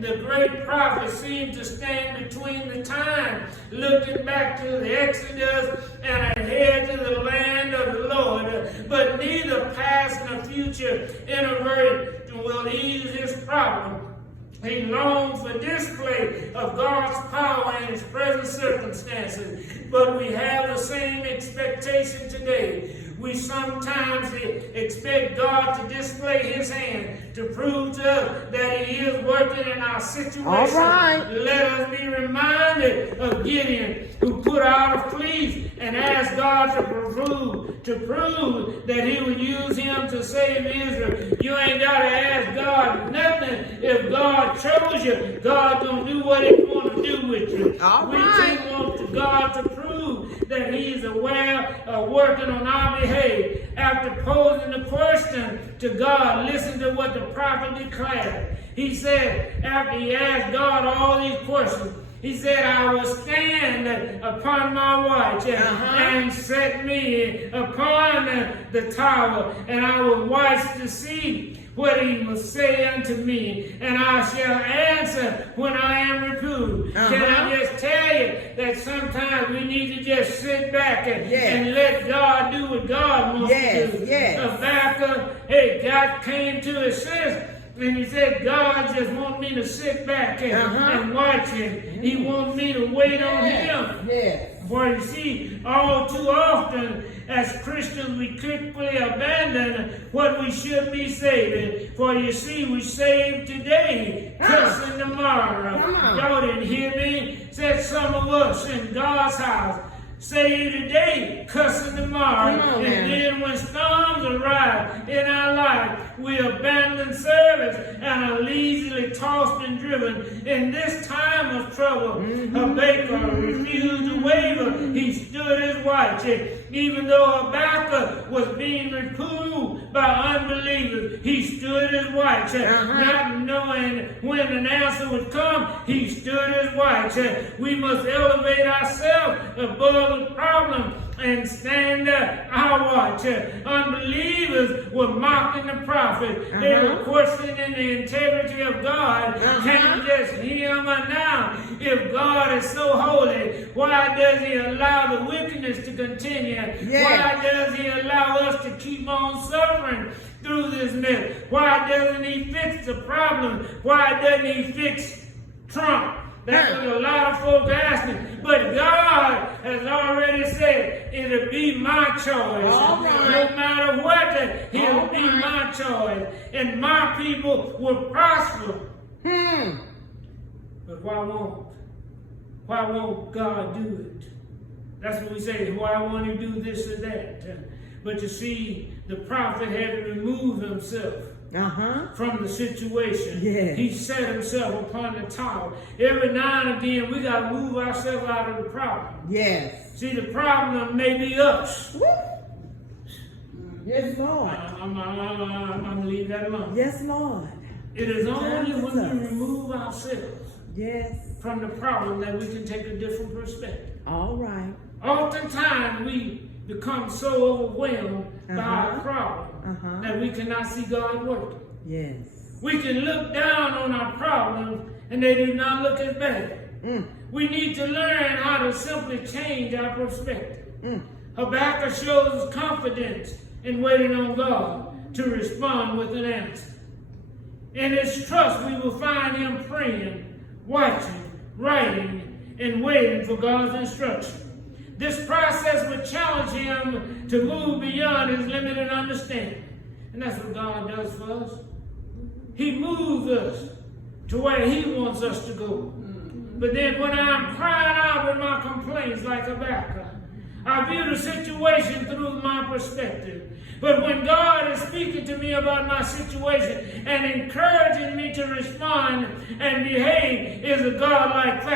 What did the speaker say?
the great prophet seemed to stand between the time, looking back to the Exodus and ahead to the land of the Lord. But neither past nor future intervert will ease his problem. He longs for display of God's power in his present circumstances. But we have the same expectation today. We sometimes expect God to display his hand to prove to us that he is working in our situation. All right. Let us be reminded of Gideon, who put out a fleece and asked God to prove that he would use him to save Israel. You ain't got to ask God nothing. If God chose you, God gonna do what he want to do with you. All we right. just want God to prove that he's aware of working on our behalf. After posing the question to God, listen to what the prophet declared. He said, after he asked God all these questions, he said, I will stand upon my watch and set me upon the tower, and I will watch to see what he will say unto me, and I shall answer when I am reproved. Can I just tell you that sometimes we need to just sit back and let God do what God wants to do? Habakkuk, God came to his senses. And he said, God just wants me to sit back and watch him. He wants me to wait on him. For you see, all too often, as Christians, we quickly abandon what we should be saving. For you see, we save today, cussing tomorrow. Y'all didn't hear me? Said some of us in God's house, save today, cussing tomorrow. And then when storms arrive in our life, we abandon service and are easily tossed and driven. In this time of trouble, Habakkuk refused to waver. He stood his watch. Even though Habakkuk was being reproved by unbelievers, he stood his watch. Not knowing when an answer would come, he stood his watch. We must elevate ourselves above the problem and stand our watch. Unbelievers were mocking the prophet. They were questioning the integrity of God. Can't you just hear him now? If God is so holy, why does he allow the wickedness to continue? Why does he allow us to keep on suffering through this mess? Why doesn't he fix the problem? Why doesn't he fix Trump? That's what a lot of folk asking. But God has already said, it'll be my choice. No matter what, it'll be my choice. And my people will prosper. But why won't God do it? That's what we say. Why won't he do this or that? But you see, the prophet had to remove himself from the situation. He set himself upon the tower. Every now and again, we got to move ourselves out of the problem. See, the problem may be us. Yes, Lord. I'm going to leave that alone. Yes, Lord. It is only when we remove ourselves from the problem that we can take a different perspective. All right. Oftentimes, we become so overwhelmed by our problem that we cannot see God working. We can look down on our problems and they do not look as bad. We need to learn how to simply change our perspective. Habakkuk shows confidence in waiting on God to respond with an answer. In his trust, we will find him praying, watching, writing, and waiting for God's instruction. This process would challenge him to move beyond his limited understanding. And that's what God does for us. He moves us to where he wants us to go. But then when I'm crying out with my complaints like Habakkuk, I view the situation through my perspective. But when God is speaking to me about my situation and encouraging me to respond and behave, is a God like that.